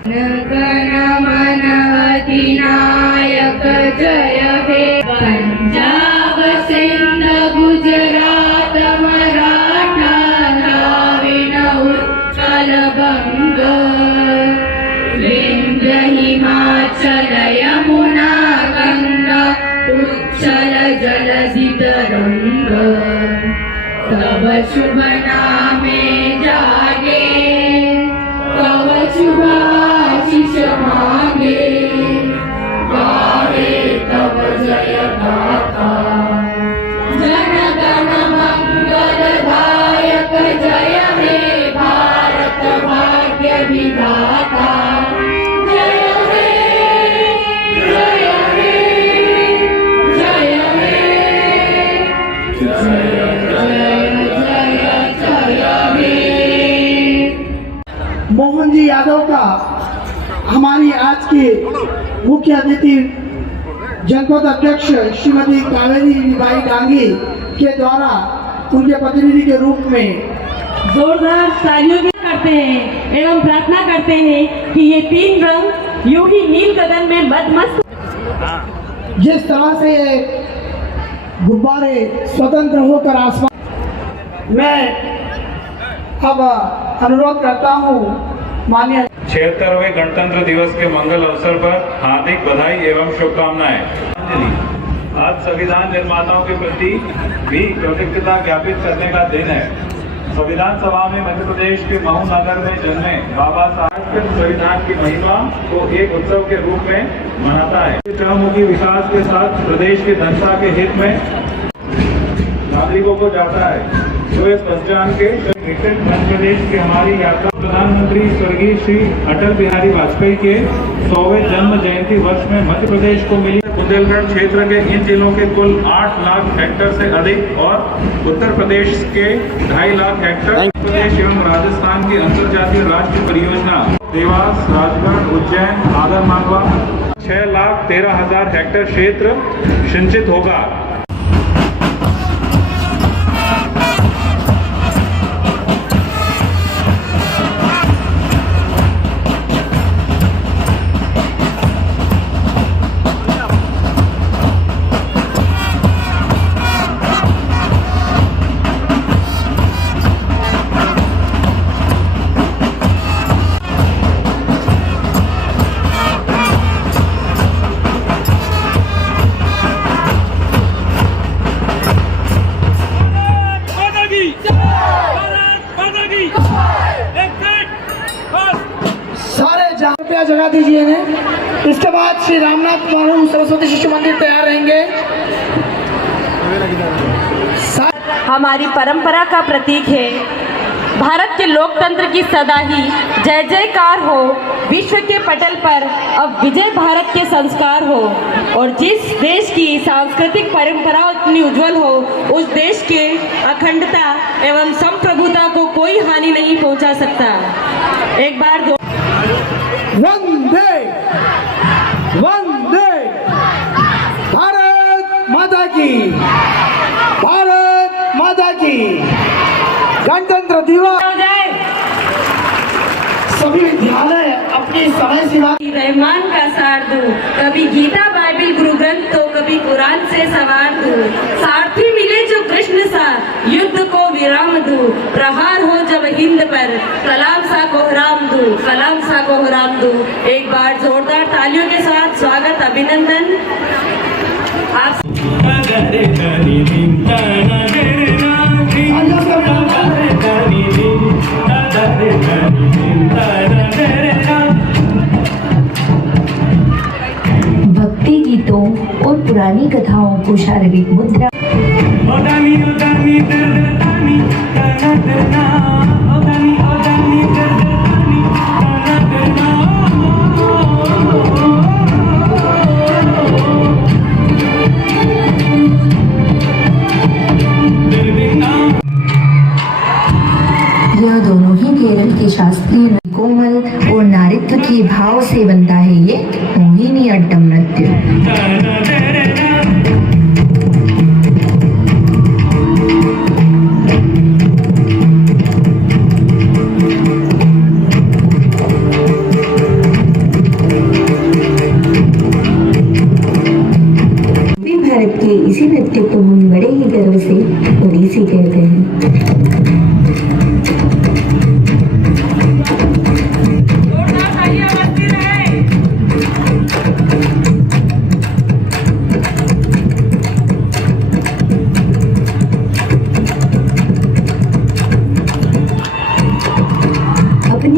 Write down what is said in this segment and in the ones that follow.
गण मन अधिनायक जय हे। पंजाब सिंध गुजरात मराठा द्राविड उत्कल बंग विंध्य हिमाचल यमुना गंगा उच्चल जलधि तरंग तब शुभ नामे जागे तब शुभ आशीष मांगे गावे तब जय गाथा जन गण मंगल दायक जय हे भारत भाग्य विधाता जय हे जय हे जय हे जय मोहन जी यादव का हमारी आज की मुख्य अतिथि जनपद अध्यक्ष श्रीमती कावेरी बाई डांगी के द्वारा उनके प्रतिनिधि के रूप में जोरदार तालियों भी करते हैं एवं प्रार्थना करते हैं कि ये तीन रंग यूं ही नील गगन में मदमस्त। जिस तरह से गुब्बारे स्वतंत्र होकर आसमान, मैं अब अनुरोध करता हूँ माननीय 76वें गणतंत्र दिवस के मंगल अवसर पर हार्दिक बधाई एवं शुभकामनाएं। आज संविधान निर्माताओं के प्रति भी कृतज्ञता ज्ञापित करने का दिन है। संविधान सभा में मध्य प्रदेश के महू नगर में जन्मे बाबा साहब संविधान की महिमा को एक उत्सव के रूप में मनाता है। चहुमुखी विकास के साथ प्रदेश की जनता के हित में नागरिकों को जाता है जो इस पहचान के मध्य प्रदेश की हमारी यात्रा प्रधानमंत्री स्वर्गीय श्री अटल बिहारी वाजपेयी के 100वें जन्म जयंती वर्ष में मध्य प्रदेश को मिली। बुंदेलखंड क्षेत्र के इन जिलों के कुल 8 लाख हेक्टेयर से अधिक और उत्तर प्रदेश के 2.5 लाख हेक्टेयर, प्रदेश एवं राजस्थान की अंतर्जातीय राज्य परियोजना देवास, राजगढ़, उज्जैन, आगरमालवा 6,13,000 हेक्टेयर क्षेत्र सिंचित होगा। जगह दीजिए ने। इसके बाद श्री रामनाथ मोहन सरस्वती शिशु मंदिर तैयार रहेंगे। हमारी परंपरा का प्रतीक है। भारत के लोकतंत्र की सदा ही जय जयकार हो। विश्व के पटल पर अब विजय भारत के संस्कार हो और जिस देश की सांस्कृतिक परंपरा इतनी उज्जवल हो उस देश के अखंडता एवं संप्रभुता को कोई हानि नहीं पहुंचा सकता। एक बार वंदे वंदे भारत माता की, भारत माता की। गणतंत्र दिवस सभी विद्यालय अपनी समय सीमा रहमान का सार दूं, कभी गीता बाइबिल गुरु ग्रंथ तो कभी कुरान से सवार दूं। सारथी मिले जो कृष्ण सा युद्ध को विराम दूं। प्रहार हो जब हिंद पर कलाम सा को राम दूं, कलाम सा को राम दूं। एक बार जोरदार तालियों के साथ स्वागत अभिनंदन। आप भक्ति गीतों और पुरानी कथाओं को शारीरिक मुद्रा यह दोनों ही केरल के शास्त्रीय कोमल और नारित्व के भाव से बनता है ये मोहिनी अट्टम नृत्य।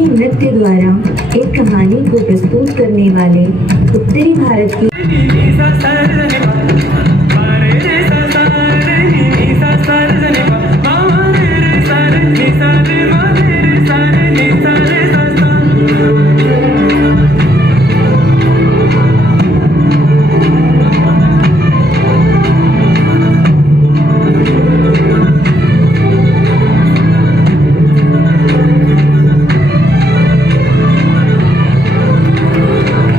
अपने नृत्य द्वारा एक कहानी को प्रस्तुत करने वाले उत्तरी भारत की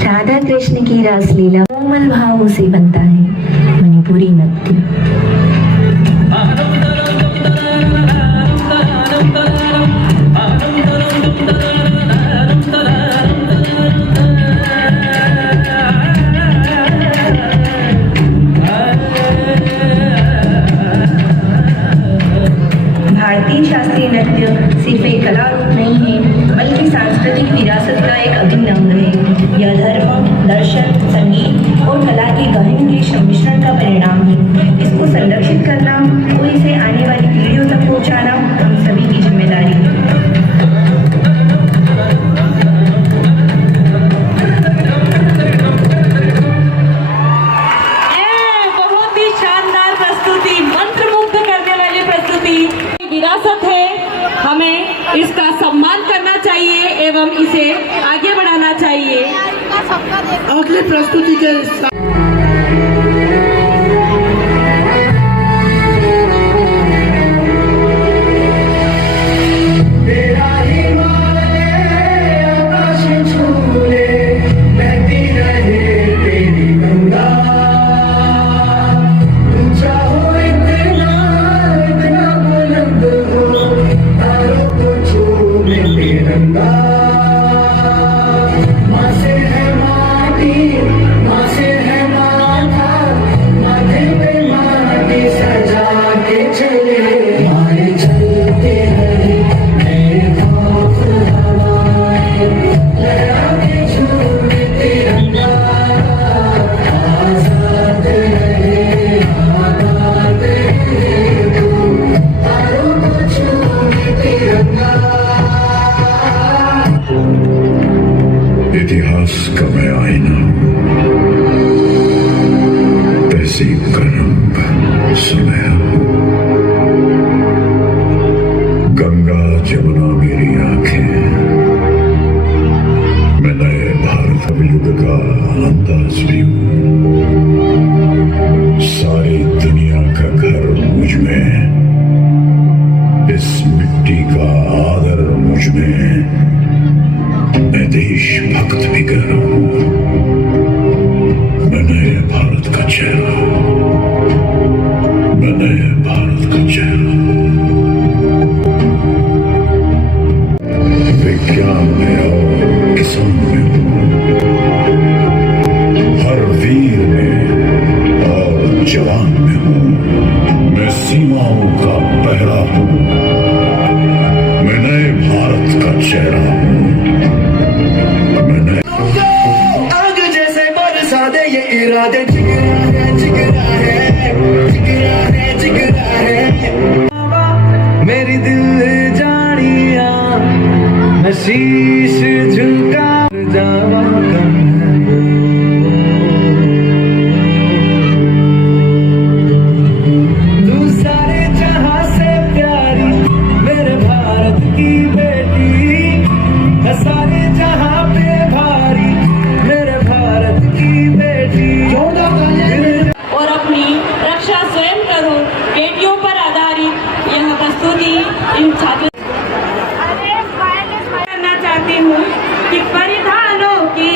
राधा कृष्ण की रासलीला कोमल भावों से बनता है मणिपुरी नृत्य। भारतीय शास्त्रीय नृत्य सिर्फ एक कला रूप नहीं है बल्कि सांस्कृतिक विरासत का एक अभिन्न अंग है। यह धर्म, दर्शन, संगीत और कला के गहन के सम्मिश्रण का परिणाम है। इसको संरक्षित करना और इसे आने वाली पीढ़ियों तक पहुंचाना हम सभी की जिम्मेदारी है। बहुत ही शानदार प्रस्तुति, मंत्रमुग्ध करने वाली प्रस्तुति, विरासत है। हमें इसका सम्मान करना चाहिए एवं इसे आगे बढ़ाना चाहिए। अगली प्रस्तुति के साथ इतिहास का मैं आईना तहसीब का रंग सुनहरा हूं। गंगा जमुना मेरी आंखें, मैं नए भारत युग का अंदाज भी हूं। सारी दुनिया का घर मुझ में, इस मिट्टी का आदर मुझ में। मैं देशभक्त भी कर रहा हूं। मैं नए भारत का चेहरा हूं। मैं नए भारत का चेहरा हूं। विज्ञान में और किसान में हूं। हर वीर में और जवान में हूं। मैं सीमाओं का पहरा हूं। मैं नए भारत का चेहरा हूं। आग जैसे बरसा दे ये इरादे, जिगरा है जिगरा है जिगरा है जिगरा है। मेरी दिल जानिया मैं शीश झुका जावा कम है। तू सारे जहां से प्यारी मेरे भारत की बेटी, सारे जहां पे भारी मेरे भारत की बेटी। और अपनी रक्षा स्वयं करो। बेटियों पर आधारित यह प्रस्तुति इन छात्रों करना चाहती हूँ कि परिधानों की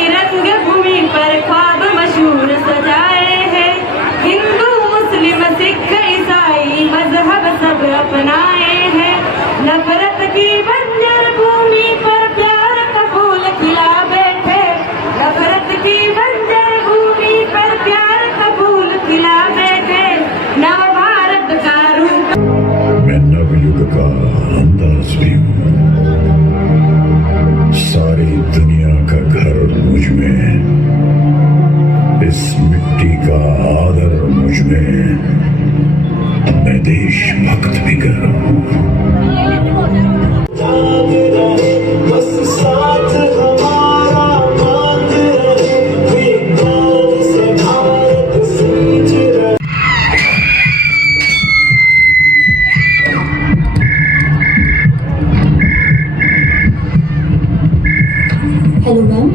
हेलो मैम,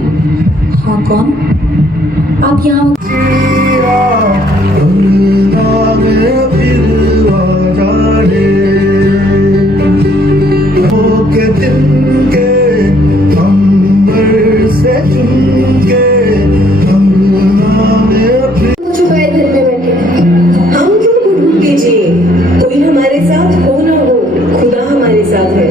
हाँ कौन? आप यहाँ छुपाए घर में बैठे हम क्यों को ढूंढ कीजिए, कोई हमारे साथ हो ना हो, खुदा हमारे साथ है।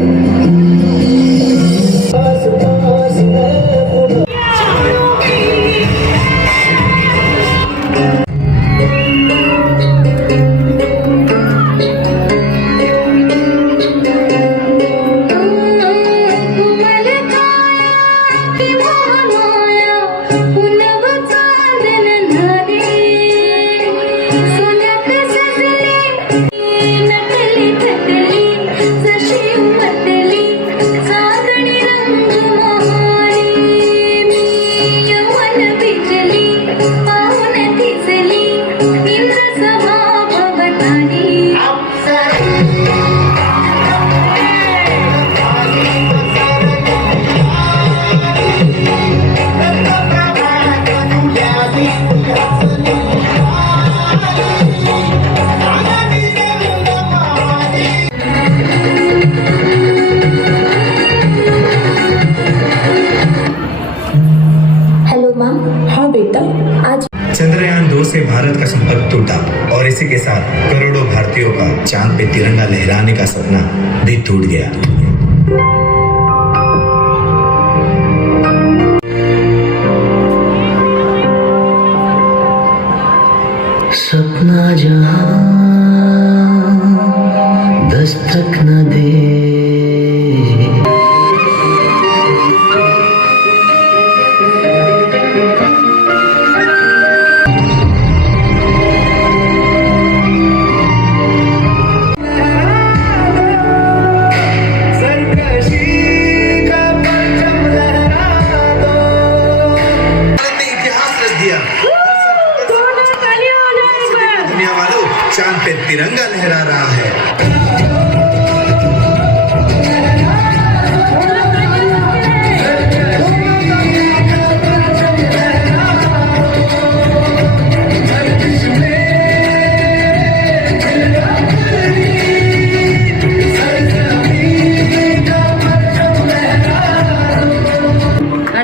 चंद्रयान 2 से भारत का संपर्क टूटा और इसी के साथ करोड़ों भारतीयों का चांद पे तिरंगा लहराने का सपना भी टूट गया। सपना जहां दस्तक न दे, दुनिया वालों, चांद पे तिरंगा लहरा रहा है।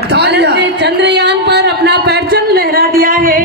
भारत ने चंद्रयान पर अपना परचम लहरा दिया है।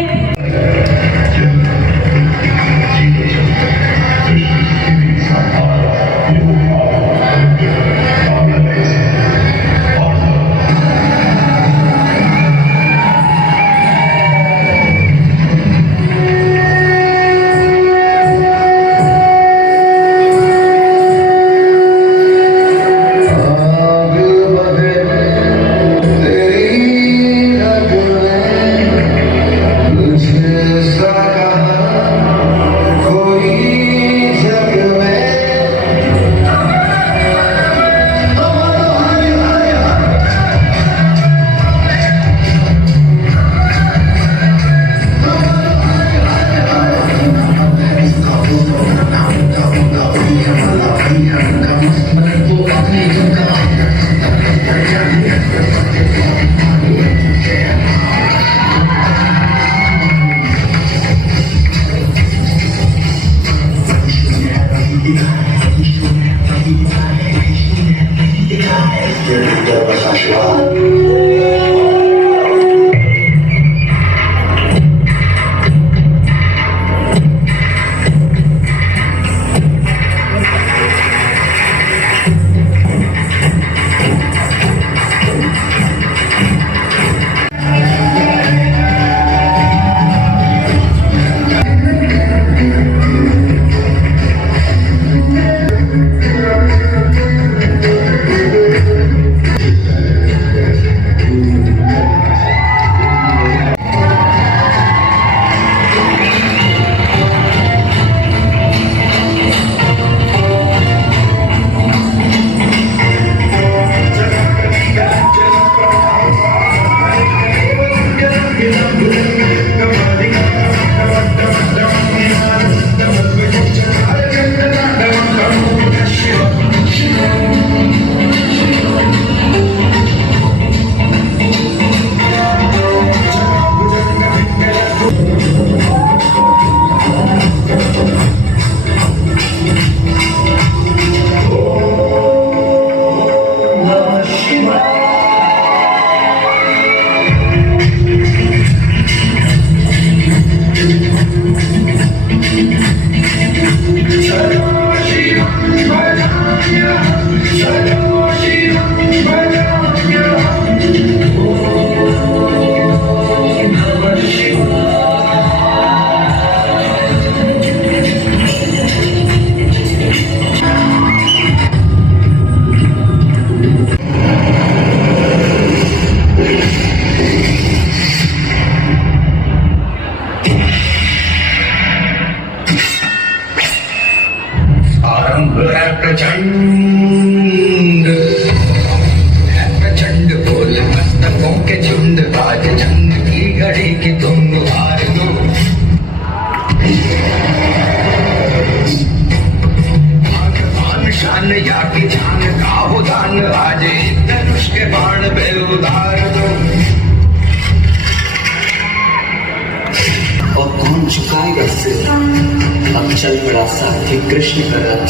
कृष्ण का रथ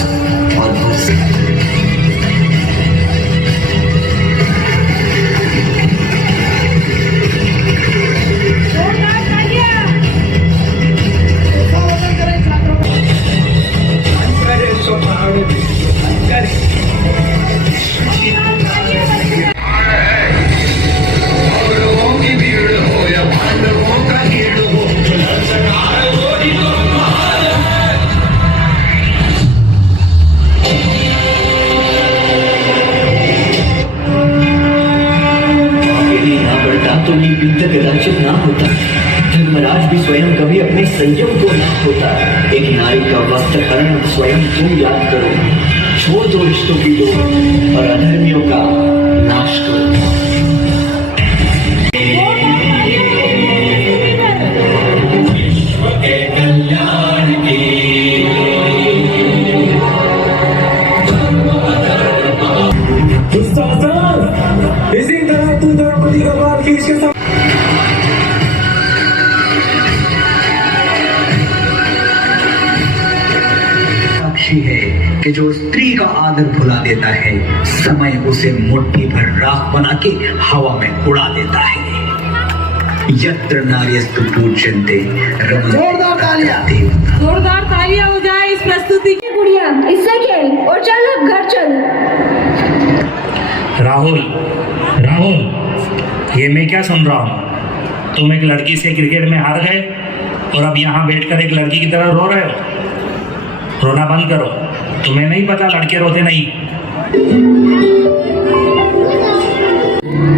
और बस। तो नहीं पीता कदाचित ना होता। धर्मराज भी स्वयं कभी अपने संयम को ना होता। एक नारी का वस्त्र हरण स्वयं तुम याद करो। छोड़ दो रिश्तों की डोर और अधर्मियों का नाश करो। विश्व के कल्याण की इसी तरह तू द्रौपदी का बाल खींच के साक्षी है कि जो स्त्री का आदर भुला देता है, समय उसे मुट्ठी भर राख बना के हवा में उड़ा देता है। यत्र नार्यस्तु पूज्यन्ते जोरदार तालियां। जोरदार तालियां हो जाए इस प्रस्तुति की। गुड़िया इससे खेल और चल अब घर चल। राहुल, ये मैं क्या सुन रहा हूँ? तुम एक लड़की से क्रिकेट में हार गए और अब यहाँ बैठकर एक लड़की की तरह रो रहे हो। रोना बंद करो। तुम्हें नहीं पता लड़के रोते नहीं।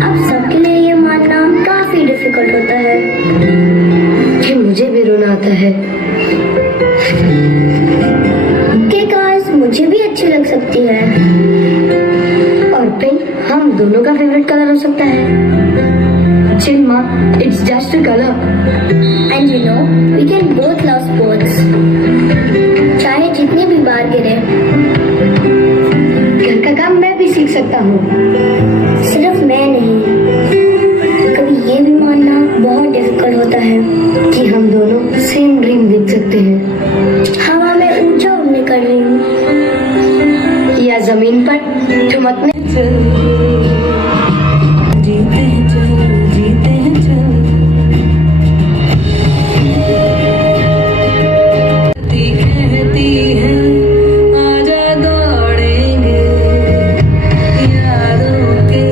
अब सबके लिए ये मानना काफी डिफिकल्ट होता है कि मुझे भी रोना आता है। के काज मुझे भी अच्छी लग सकती है और पिंक हम दोनों का फेवरेट कलर हो सकता है। चिल माँ, it's just a color. And you know, we can both love sports. चाहे जितनी भी बार गिरे। घर का काम मैं भी सीख सकता हूँ। सिर्फ मैं नहीं। कभी ये भी मानना बहुत डिफिकल्ट होता है कि हम दोनों सेम ड्रीम देख सकते हैं। हवा में ऊंचा उड़ने का ड्रीम या जमीन पर ठुमकने। जीते हैं चल, जीते हैं चल। कहती है आजा दौड़ेंगे यादों के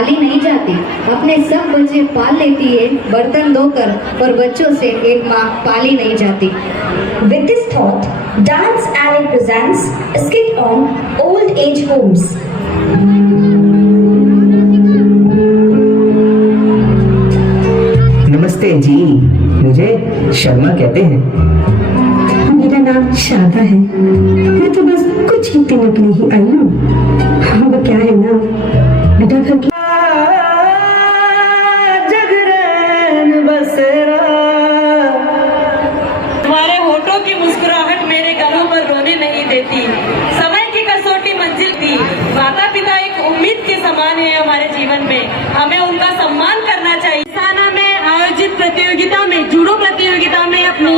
पाली नहीं जाती, अपने सब बच्चे पाल लेती है बर्तन धोकर, पर बच्चों से एक माँ पाली नहीं जाती। With this thought, Dance Alley presents a skit on old age homes. नमस्ते जी, मुझे शर्मा कहते हैं। मेरा नाम शारदा है। मैं तो बस कुछ ही दिनों के लिए ही आई हूँ। वो क्या है ना बेटा, घर की तुम्हारे होठों की मुस्कुराहट मेरे गलों पर रोने नहीं देती। समय की कसौटी मंजिल थी। माता पिता एक उम्मीद के समान है हमारे जीवन में, हमें उनका सम्मान करना चाहिए। साना में आयोजित प्रतियोगिता में, जूडो प्रतियोगिता में अपनी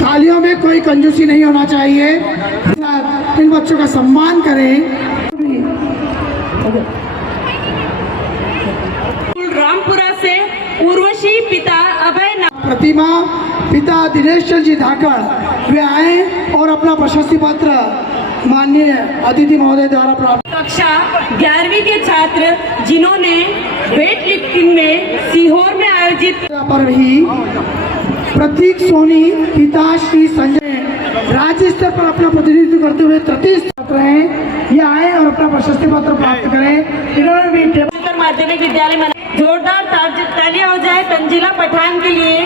तालियों में कोई कंजूसी नहीं होना चाहिए। इन बच्चों का सम्मान करें। रामपुरा से उर्वशी, पिता अभय प्रतिमा, पिता दिनेश चंद्र जी धाकड़, वे आए और अपना प्रशस्ति पत्र माननीय अतिथि महोदय द्वारा प्राप्त। कक्षा 11वीं के छात्र जिन्होंने वेट लिफ्टिंग में सीहोर में आयोजित पर ही प्रतीक सोनी, पिता श्री संजय, राज्य स्तर पर अपना प्रतिनिधित्व करते हुए तृतीय छात्र हैं। ये आए और अपना प्रशस्ति पत्र प्राप्त करें। इन्होंने भी उत्तर माध्यमिक विद्यालय में जोरदार तालियां हो जाए तंजीला पठान के लिए।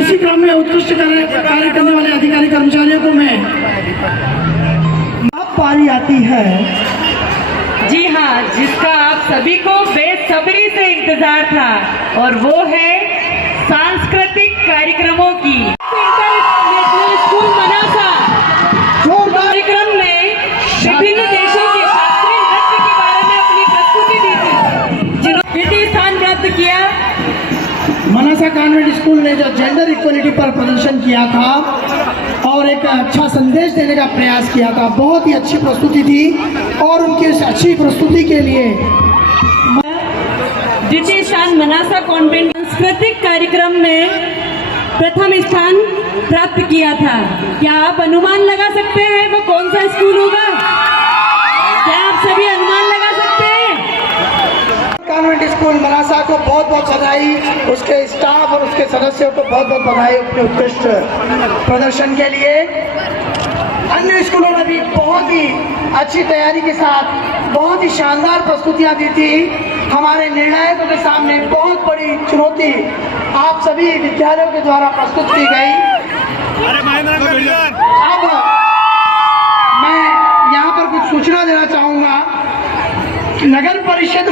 इसी क्रम में उत्कृष्ट कार्य करने वाले अधिकारी कर्मचारियों को मैं अब पारी आती है। जी हाँ, जिसका आप सभी को बेसब्री से इंतजार था, और वो है सांस्कृतिक कार्यक्रमों की। इंटरनेशनल स्कूल मनासा कार्यक्रम में विभिन्न देशों के शास्त्रीय नृत्य के बारे में अपनी प्रस्तुति दी थी, जिन्होंने द्वितीय स्थान प्राप्त किया। मनासा कॉन्वेंट स्कूल ने जो जेंडर इक्वलिटी पर प्रदर्शन किया था और एक अच्छा संदेश देने का प्रयास किया था, बहुत ही अच्छी प्रस्तुति थी और उनकी इस अच्छी प्रस्तुति के लिए द्वितीय स्थान मनासा कॉन्वेंट सांस्कृतिक कार्यक्रम में प्रथम स्थान प्राप्त किया था। क्या आप अनुमान लगा सकते हैं वो कौन सा स्कूल होगा? क्या आप सभी अनुमान लगा सकते हैं? कॉन्वेंट स्कूल मनासा को बहुत बहुत बधाई, उसके स्टाफ और उसके सदस्यों को बहुत बहुत बधाई अपने उत्कृष्ट प्रदर्शन के लिए। अन्य स्कूलों ने भी बहुत ही अच्छी तैयारी के साथ बहुत ही शानदार प्रस्तुतियां दी थी। हमारे निर्णायकों के सामने बहुत बड़ी चुनौती आप सभी विद्यालयों के द्वारा प्रस्तुत की गई। अब मैं यहाँ पर कुछ सूचना देना चाहूँगा कि नगर परिषद